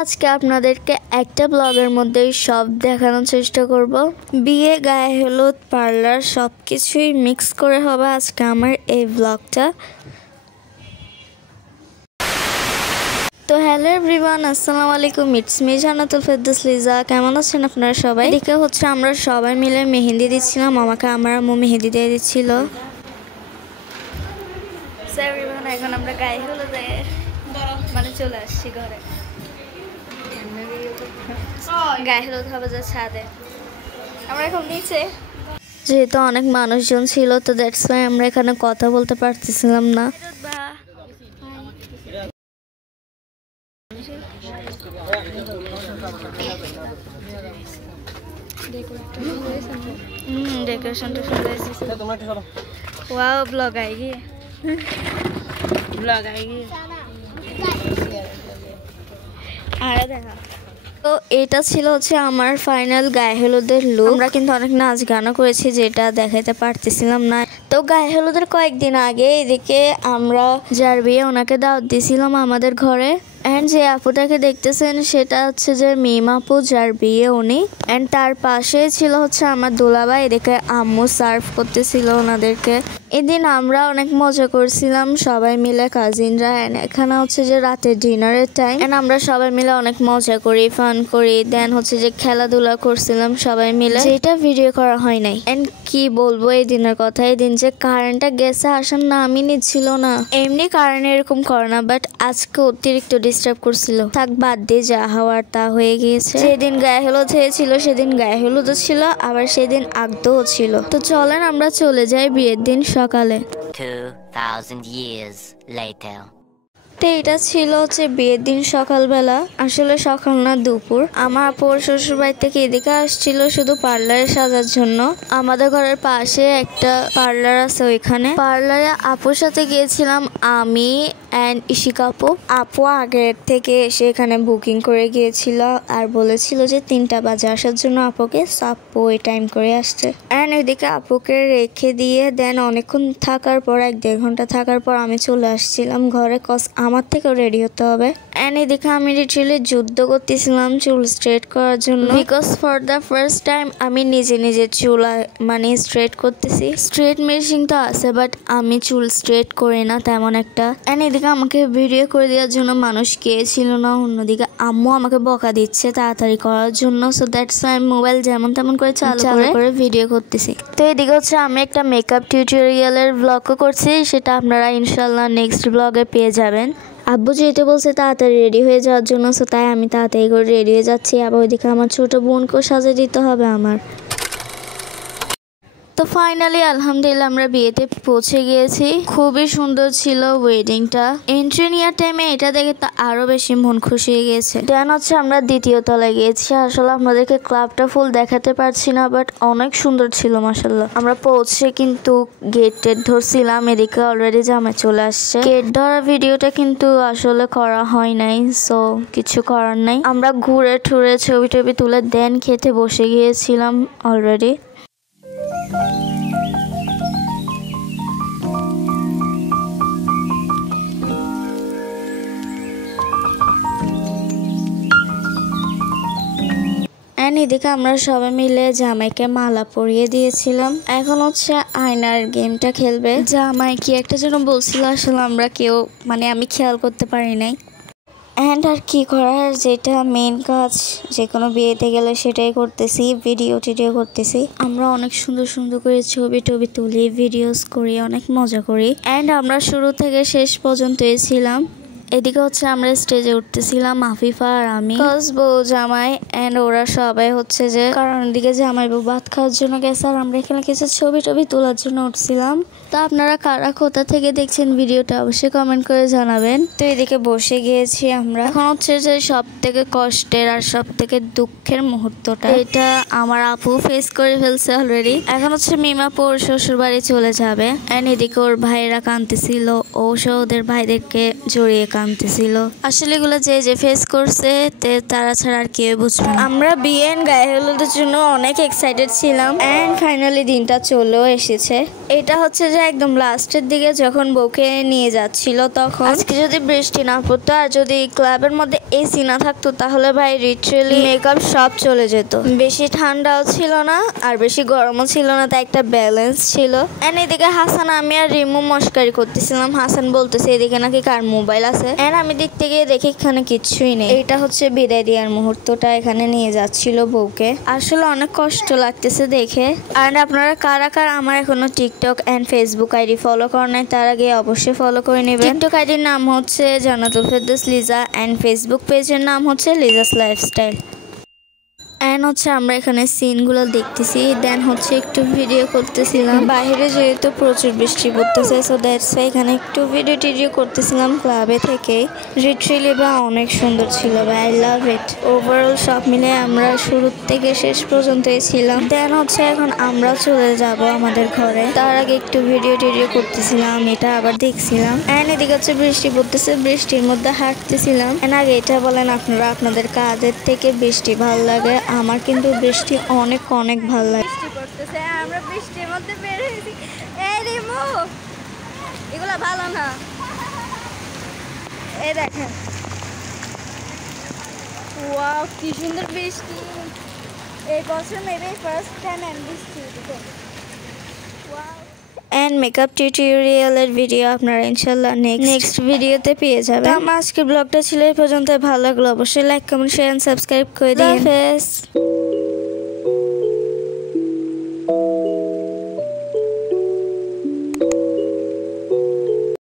আজকে আপনাদেরকে একটা ব্লগের মধ্যে সব দেখানোর চেষ্টা করব। বিয়ে, গায়ে হলুদ, পার্লার সবকিছুই মিক্স করে হবে আজকে আমার এই ব্লগটা। তো হ্যালো এভরিওয়ান, আসসালামু আলাইকুম, ইটস মি জান্নাতুল ফেরদৌস লিজা। কেমন আছেন আপনারা সবাই? এদিকে হচ্ছে আমরা সবাই মিলে মেহেন্দি দিচ্ছিলাম। আমাকে আমার আম্মু মেহেন্দি দিয়ে দিচ্ছিল। এখন আমরা গায়ে হলুদে মানে চলে আসছি ঘরে। গায়ে হলুদ হবে যে ছাদে, আমরা এখন নিচে। যেহেতু অনেক মানুষজন ছিল তো দ্যাটস ওয়াই আমরা এখানে কথা বলতে পারতেছিলাম না। डेकोरेशन तो वाओ ब्लॉग आएगी আরে দেখা। তো এটা ছিল হচ্ছে আমার ফাইনাল গায়ে হলুদের লুক। আমরা কিন্তু অনেক নাচ গানও করেছি যেটা দেখাতে পারতেছিলাম না। তো গায়ে হলুদের কয়েকদিন আগে এদিকে আমরা যার বিয়ে ওনাকে দাওয়াত দিয়েছিলাম আমাদের ঘরে। অ্যান্ড যে আপুটাকে দেখতেছেন সেটা হচ্ছে যে মিম আপু, যার বিয়ে উনি। অ্যান্ড তার পাশে ছিল হচ্ছে আমার দুলাভাই। এদিকে আম্মু সার্ভ করতেছিল ওনাদেরকে। এদিন আমরা অনেক মজা করছিলাম সবাই মিলে, কাজিনরা। এখানে হচ্ছে যে রাতের ডিনারের টাইম। অ্যান্ড আমরা সবাই মিলে অনেক মজা করি, ফান করি। দেন হচ্ছে যে খেলাধুলা করছিলাম সবাই মিলে, যেটা ভিডিও করা হয় নাই। অ্যান্ড কি বলবো এই দিনের কথা, এই দিন যে কারেন্টটা গেছে আসার নামই নিচ্ছিল না। এমনি কারেন্ট এরকম করে না, বাট আজকে অতিরিক্ত ডিস্টার্ব করছিল। থাক বাদ দিয়ে, যা হওয়ার তা হয়ে গিয়েছে। যেদিন গায়ে হলুদ হয়েছিল সেদিন গায়ে হলুদও ছিল, আবার সেদিন আগদও ছিল। তো চলেন আমরা চলে যাই বিয়ের দিন সকালে। 2000 years later. তো এটা ছিল হচ্ছে বিয়ের দিন সকালবেলা। আসলে সকাল না, দুপুর। আমার আপুর শ্বশুর বাড়ি থেকে এদিকে আসছিল শুধু পার্লারে সাজার জন্য। আমাদের ঘরের পাশে একটা পার্লার আছে, ওইখানে পার্লারে আপুর সাথে গিয়েছিলাম আমি অ্যান্ড ইশিকা আপু। আপু আগের থেকে এসে এখানে বুকিং করে গিয়েছিল আর বলেছিল যে 3টা বাজে আসার জন্য আপুকে। আপু ওই টাইম করে আসছে। অ্যান্ড এদিকে আপুকে রেখে দিয়ে দেন অনেকক্ষণ থাকার পর, 1-1.5 ঘন্টা থাকার পর আমি চলে আসছিলাম ঘরে, কজ আমার থেকেও রেডি হতে হবে। অ্যান্ড এদিকে আমি লিটারালি যুদ্ধ করতেছিলাম চুল স্ট্রেট করার জন্য, because for the first time আমি নিজে নিজে চুল মানে স্ট্রেট করতেছি। স্ট্রেট মেশিন তো আছে, বাট আমি চুল স্ট্রেট করি না তেমন একটা। অ্যান্ড এদিকে আমাকে ভিডিও করে দেওয়ার জন্য মানুষ কে ছিল না। অন্যদিকে আম্মু আমাকে বকা দিচ্ছে তাড়াতাড়ি করার জন্য। সো দ্যাটস ওয়াই মোবাইল যেমন তেমন করে চালু করে ভিডিও করতেছি। তো এদিকে হচ্ছে আমি একটা মেকআপ টিউটোরিয়ালের ব্লগও করছি, সেটা আপনারা ইনশাল্লাহ নেক্সট ব্লগে পেয়ে যাবেন। আব্বু যেহেতু বলছে তাড়াতাড়ি রেডি হয়ে যাওয়ার জন্য, সো তাই আমি তাড়াতাড়ি করে রেডি হয়ে যাচ্ছি। আবার ওইদিকে আমার ছোট বোনকেও সাজিয়ে দিতে হবে আমার। তো ফাইনালি আলহামদুলিল্লাহ আমরা বিয়েতে পৌঁছে গিয়েছি। খুবই সুন্দর ছিল ওয়েডিংটা। এন্ট্রি নেওয়ার টাইমে এটা দেখে তো আরো বেশি মন খুশি হয়ে গেছে। দেন হচ্ছে আমরা 2য় তলায় গিয়েছি। আসলে আপনাদেরকে ক্লাবটা ফুল দেখাতে পারছি না, বাট অনেক সুন্দর ছিল মাশাআল্লাহ। আমরা পৌঁছে কিন্তু গেট ধরছিলাম, এদিকে অলরেডি জামাই চলে আসছে। গেট ধরা ভিডিওটা কিন্তু আসলে করা হয় নাই, সো কিছু করার নাই। আমরা ঘুরে ঠুরে ছবি টবি তুলে দেন খেতে বসে গিয়েছিলাম অলরেডি। এদিকে আমরা সবাই মিলে জামাইকে মালা পরিয়ে দিয়েছিলাম। এখন হচ্ছে আয়নার গেমটা খেলবে। জামাই কি একটা যেন বলছিল, আসলে আমরা কেউ মানে আমি খেয়াল করতে পারি নাই। অ্যান্ড আর কি করার, যেটা মেন কাজ যে কোনো বিয়েতে গেলে সেটাই করতেছি, ভিডিও টিডিও করতেছি। আমরা অনেক সুন্দর সুন্দর করে ছবি টবি তুলি, ভিডিওস করি, অনেক মজা করি। অ্যান্ড আমরা শুরু থেকে শেষ পর্যন্ত ছিলাম। এদিকে হচ্ছে আমরা স্টেজে উঠতেছিলাম আফিফা আর আমি, বউ জামাই অ্যান্ড ওরা সবাই হচ্ছে যে, কারণ এদিকে জামাই বউ ভাত খাওয়ার জন্য গেছে আর আমরা এখানে কিছু ছবি টবি তোলার জন্য উঠছিলাম। তো আপনারা কারা কোথা থেকে দেখছেন ভিডিওটা অবশ্যই কমেন্ট করে জানাবেন। তো এদিকে বসে গিয়েছি আমরা। এখন হচ্ছে যে সব থেকে কষ্টের আর সব থেকে দুঃখের মুহূর্তটা, এটা আমার আপু ফেস করে ফেলছে অলরেডি। এখন হচ্ছে মিমাপু ওর শ্বশুর বাড়ি চলে যাবে। অ্যান্ড এদিকে ওর ভাইয়েরা কাঁদতেছিল, ও সহ ওদের ভাইদেরকে জড়িয়ে কাঁদতেছিল। আসলে এগুলো যে যে ফেস করছে তারা ছাড়া আর কেউ বুঝবে না। আমরা বিয়ে এন্ড গায়ে হলুদের জন্য অনেক এক্সাইটেড ছিলাম এন্ড ফাইনালি দিনটা চলেও এসেছে। এটা হচ্ছে যে একদম লাস্টের দিকে যখন বউকে নিয়ে যাচ্ছিল তখন। আজকে যদি বৃষ্টি না পড়তো আর যদি ক্লাবের মধ্যে এসি না থাকতো তাহলে ভাই লিটারালি মেকআপ সব চলে যেত। বেশি ঠান্ডাও ছিল না আর বেশি গরমও ছিল না, তাই একটা ব্যালেন্স ছিল। এন্ড এদিকে হাসান আমি আর রিমু মস্কারি করতেছিলাম। হাসান বলতেছে এদিকে নাকি কার মোবাইল আছে, এন্ড আমি দেখতে গিয়ে দেখি এখানে কিচ্ছুই নেই। এটা হচ্ছে বিদায় দেওয়ার মুহূর্তটা, এখানে নিয়ে যাচ্ছিল বউকে। আসলে অনেক কষ্ট লাগতেছে দেখে। আর আপনারা কারা কারা আমার এখনো TikTok and Facebook ID follow করেন নাই তারা গিয়ে অবশ্যই ফলো করে নেবেন। টিকটক আইডির নাম হচ্ছে জান্নাতুল ফেরদৌস লিজা এন্ড ফেসবুক পেজের নাম হচ্ছে লিজাস লাইফস্টাইল। এন্ড হচ্ছে আমরা এখানে সিনগুলো দেখতেছি, দেন হচ্ছে একটু ভিডিও করতেছিলাম। বাইরে যেহেতু প্রচুর বৃষ্টি পড়তেছে সো দ্যাটস ওয়াই এখানে একটু ভিডিও টিডিও করতেছিলাম ক্লাবে থেকে। লিটারালি বা অনেক সুন্দর ছিল, আই লাভ ইট। ওভারঅল সব মিলে আমরা শুরু থেকে শেষ পর্যন্তই ছিলাম। দেন হচ্ছে এখন আমরা চলে যাব আমাদের ঘরে, তার আগে একটু ভিডিও টিডিও করতেছিলাম, এটা আবার দেখছিলাম। এন্ড এদিকে হচ্ছে বৃষ্টি পড়তেছে, বৃষ্টির মধ্যে হাঁটতেছিলাম। এন্ড আগে এটা বলেন আপনারা আপনাদের কাদের থেকে বৃষ্টি ভালো লাগে? আমার কিন্তু বৃষ্টি অনেক অনেক ভালো লাগে। বৃষ্টি পড়তেছে, আমরা বৃষ্টির মধ্যে বের হয়েছি। এই রিমু, এগুলো ভালো না। এই দেখেন, ওয়াও কি সুন্দর বৃষ্টি। এই বছর মেবি ফার্স্ট টাইম বৃষ্টি। এন্ড মেকআপ টিউটোরিয়ালের ভিডিও আপনারা ইনশাল্লাহ নেক্সট ভিডিওতে পেয়ে যাবেন। আমার আজকের ব্লগটা ছিল এই পর্যন্ত। ভালো লাগলো অবশ্যই like comment share and subscribe করে দিন।